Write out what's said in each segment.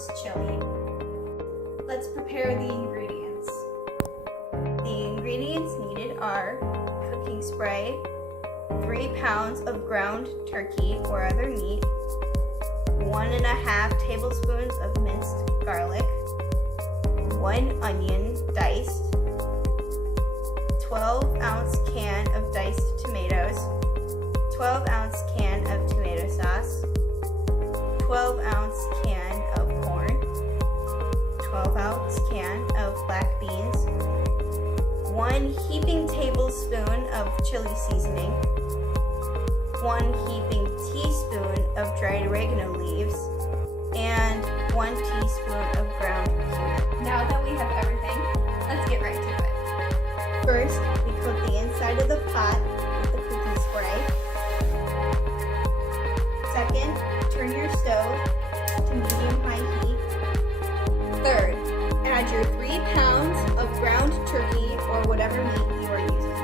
ounce chili. Let's prepare the ingredients. The ingredients needed are cooking spray, 3 pounds of ground turkey or other meat, 1.5 tablespoons of minced garlic, 1 onion diced, 12-ounce can of diced tomatoes, 12-ounce can of tomato sauce, 12-ounce can of corn, 12-ounce can of black beans, 1 heaping tablespoon of chili seasoning, 1 heaping teaspoon of dried oregano leaves, and 1 teaspoon of ground cumin. Now that we have everything, let's get right to it. First, we coat the inside of the pot with the cooking spray. Second, turn your stove to medium-high heat. Third, add your 3 pounds of ground turkey or whatever meat you are using.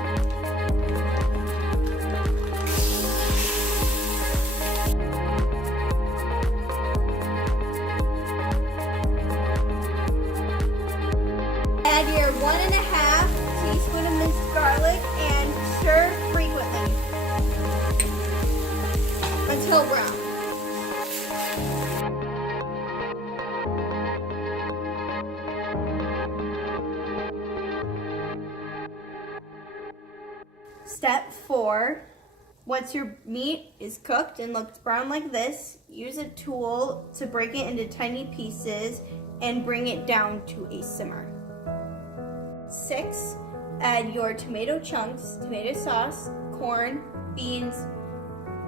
Add your 1.5 teaspoon of minced garlic and stir frequently until brown. Step 4. Once your meat is cooked and looks brown like this, use a tool to break it into tiny pieces and bring it down to a simmer. 6. Add your tomato chunks, tomato sauce, corn, beans,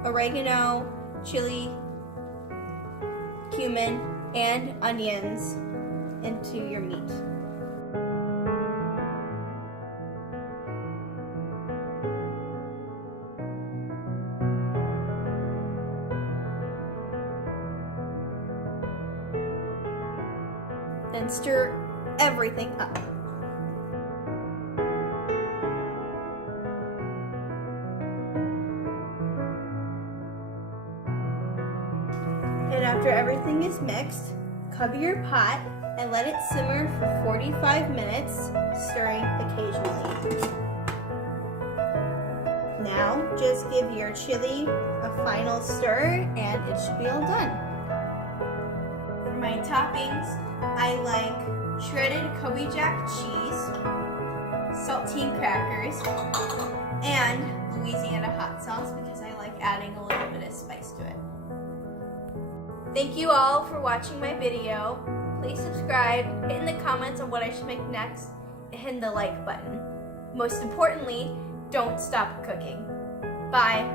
oregano, chili, cumin, and onions into your meat. Then stir everything up. And after everything is mixed, cover your pot and let it simmer for 45 minutes, stirring occasionally. Now, just give your chili a final stir and it should be all done. For my toppings, I like shredded Kobe Jack cheese, saltine crackers, and Louisiana hot sauce because I like adding a little bit of spice to it. Thank you all for watching my video. Please subscribe, hit in the comments on what I should make next, and hit the like button. Most importantly, don't stop cooking. Bye.